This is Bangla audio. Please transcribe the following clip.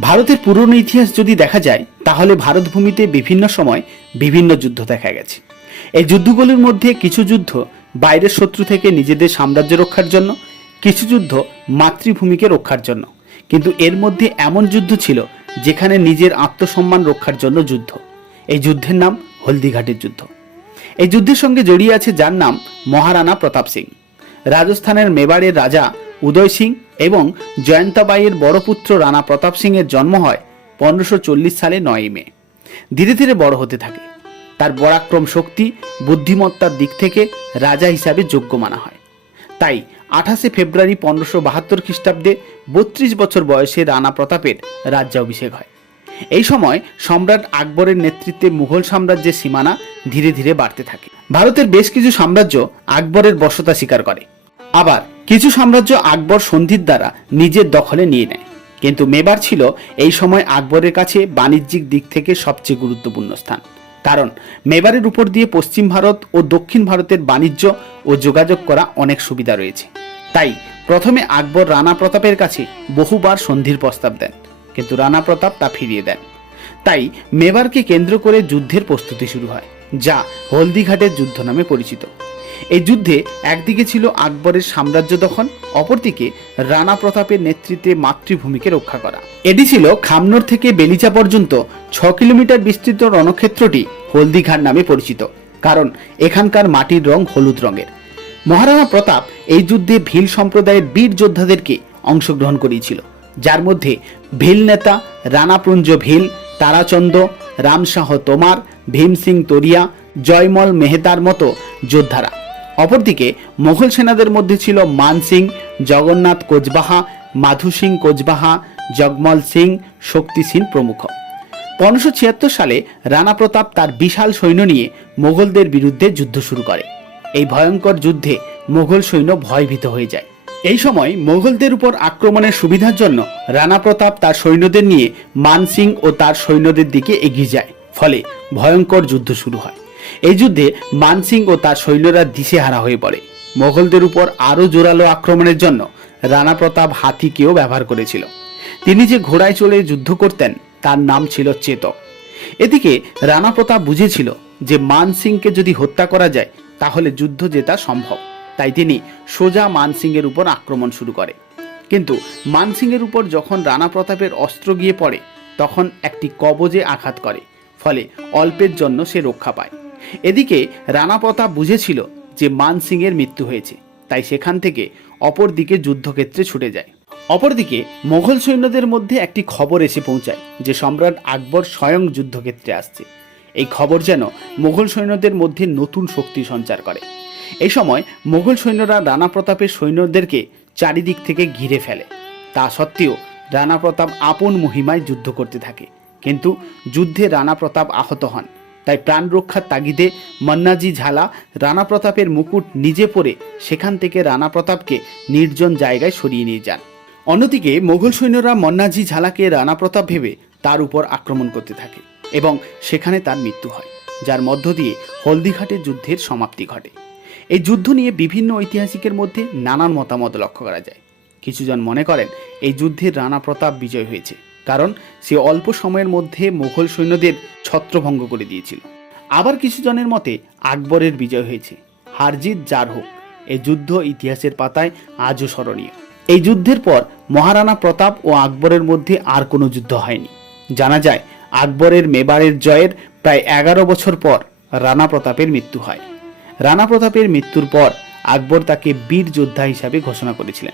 ভারতের পুরনো ইতিহাস যদি দেখা যায়, তাহলে ভারত ভূমিতে বিভিন্ন সময় বিভিন্ন যুদ্ধ দেখা গেছে। এই যুদ্ধগুলির মধ্যে কিছু যুদ্ধ বাইরের শত্রু থেকে নিজেদের সাম্রাজ্য রক্ষার জন্য, কিছু যুদ্ধ মাতৃভূমিকে রক্ষার জন্য। কিন্তু এর মধ্যে এমন যুদ্ধ ছিল, যেখানে নিজের আত্মসম্মান রক্ষার জন্য যুদ্ধ। এই যুদ্ধের নাম হলদিঘাটের যুদ্ধ। এই যুদ্ধের সঙ্গে জড়িয়ে আছে যার নাম মহারানা প্রতাপ সিং। রাজস্থানের মেবাড়ের রাজা উদয় সিং এবং জয়ন্তাবাইয়ের বড় পুত্র রানা প্রতাপ সিংয়ের জন্ম হয় পনেরোশো সালে নয়ই মে। ধীরে ধীরে বড় হতে থাকে। তার পরাক্রম শক্তি, বুদ্ধিমত্তার দিক থেকে রাজা হিসাবে যোগ্য মানা হয়। তাই আঠাশে ফেব্রুয়ারি পনেরোশো বাহাত্তর খ্রিস্টাব্দে বত্রিশ বছর বয়সে রানা প্রতাপের রাজ্যাভিষেক হয়। এই সময় সম্রাট আকবরের নেতৃত্বে মুঘল সাম্রাজ্যের সীমানা ধীরে ধীরে বাড়তে থাকে। ভারতের বেশ কিছু সাম্রাজ্য আকবরের বশতা স্বীকার করে। আবার কিছু সাম্রাজ্য আকবর সন্ধির দ্বারা নিজের দখলে নিয়ে নেয়। কিন্তু মেবার ছিল এই সময় আকবরের কাছে বাণিজ্যিক দিক থেকে সবচেয়ে গুরুত্বপূর্ণ স্থান। কারণ মেবারের উপর দিয়ে পশ্চিম ভারত ও দক্ষিণ ভারতের বাণিজ্য ও যোগাযোগ করা অনেক সুবিধা রয়েছে। তাই প্রথমে আকবর রানা প্রতাপের কাছে বহুবার সন্ধির প্রস্তাব দেন, কিন্তু রানা প্রতাপ তা ফিরিয়ে দেন। তাই মেবারকে কেন্দ্র করে যুদ্ধের প্রস্তুতি শুরু হয়, যা হলদিঘাটের যুদ্ধ নামে পরিচিত। এই যুদ্ধে একদিকে ছিল আকবরের সাম্রাজ্য দখল, অপরদিকে রানা প্রতাপের নেতৃত্বে মাতৃভূমিকে রক্ষা করা। এটি ছিল খামনোর থেকে বেলিচা পর্যন্ত ছ কিলোমিটার বিস্তৃত রণক্ষেত্রটি হলদিঘাট নামে পরিচিত, কারণ এখানকার মাটির রং হলুদ রঙের। মহারানা প্রতাপ এই যুদ্ধে ভিল সম্প্রদায়ের বীর যোদ্ধাদেরকে অংশগ্রহণ করিয়েছিল, যার মধ্যে ভিল নেতা রানাপুঞ্জ ভিল, তারাচন্দ রামশাহ তোমার ভীম সিং তরিয়া, জয়মল মেহতার মতো যোদ্ধারা। অপরদিকে মোগল সেনাদের মধ্যে ছিল মান সিং, জগন্নাথ কোচবাহা, মাধু সিং কোচবাহা, জগমল সিং, শক্তি সিং প্রমুখ। পনেরোশো সালে রানা প্রতাপ তার বিশাল সৈন্য নিয়ে মোগলদের বিরুদ্ধে যুদ্ধ শুরু করে। এই ভয়ঙ্কর যুদ্ধে মোগল সৈন্য ভয়ভীত হয়ে যায়। এই সময় মোগলদের উপর আক্রমণের সুবিধার জন্য রানা প্রতাপ তার সৈন্যদের নিয়ে মান সিং ও তার সৈন্যদের দিকে এগিয়ে যায়। ফলে ভয়ঙ্কর যুদ্ধ শুরু হয়। এই যুদ্ধে মানসিং ও তার সৈন্যরা দিশেহারা হয়ে পড়ে। মোগলদের উপর আরও জোরালো আক্রমণের জন্য রানা প্রতাপ হাতিকেও ব্যবহার করেছিল। তিনি যে ঘোড়ায় চলে যুদ্ধ করতেন, তার নাম ছিল চেতক। এদিকে রানা প্রতাপ বুঝেছিল যে মান সিংকে যদি হত্যা করা যায়, তাহলে যুদ্ধ জেতা সম্ভব। তাই তিনি সোজা মান সিংয়ের উপর আক্রমণ শুরু করে। কিন্তু মান সিংয়ের উপর যখন রানা প্রতাপের অস্ত্র গিয়ে পড়ে, তখন একটি কবজে আঘাত করে। ফলে অল্পের জন্য সে রক্ষা পায়। এদিকে রানা প্রতাপ বুঝেছিল যে মান সিংয়ের মৃত্যু হয়েছে, তাই সেখান থেকে অপর দিকে যুদ্ধক্ষেত্রে ছুটে যায়। অপরদিকে মোগল সৈন্যদের মধ্যে একটি খবর এসে পৌঁছায় যে সম্রাট আকবর স্বয়ং যুদ্ধক্ষেত্রে আসছে। এই খবর যেন মোগল সৈন্যদের মধ্যে নতুন শক্তি সঞ্চার করে। এই সময় মোঘল সৈন্যরা রানা প্রতাপের সৈন্যদেরকে চারিদিক থেকে ঘিরে ফেলে। তা সত্ত্বেও রানা প্রতাপ আপন মহিমায় যুদ্ধ করতে থাকে, কিন্তু যুদ্ধে রানা প্রতাপ আহত হন। তাই প্রাণ রক্ষার তাগিদে মন্নাজি ঝালা রানা প্রতাপের মুকুট নিজে পরে সেখান থেকে রানা প্রতাপকে নির্জন জায়গায় সরিয়ে নিয়ে যান। অন্যদিকে মোগল সৈন্যরা মন্নাজি ঝালাকে রানা প্রতাপ ভেবে তার উপর আক্রমণ করতে থাকে এবং সেখানে তার মৃত্যু হয়, যার মধ্য দিয়ে হলদিঘাটের যুদ্ধের সমাপ্তি ঘটে। এই যুদ্ধ নিয়ে বিভিন্ন ঐতিহাসিকের মধ্যে নানান মতামত লক্ষ্য করা যায়। কিছুজন মনে করেন এই যুদ্ধে রানা প্রতাপ বিজয় হয়েছে, কারণ সে অল্প সময়ের মধ্যে মুঘল সৈন্যদের ছত্রভঙ্গ করে দিয়েছিল। আবার কিছু জনের মতে, আকবরের বিজয় হয়েছে। হারজিত যার হোক এই যুদ্ধ ইতিহাসের পাতায় আজও স্মরণীয়। এই যুদ্ধের পর মহারানা প্রতাপ ও আকবরের মধ্যে আর কোনো যুদ্ধ হয়নি। জানা যায়, আকবরের মেবারের জয়ের প্রায় এগারো বছর পর রানা প্রতাপের মৃত্যু হয়। রানা প্রতাপের মৃত্যুর পর আকবর তাকে বীর যোদ্ধা হিসাবে ঘোষণা করেছিলেন।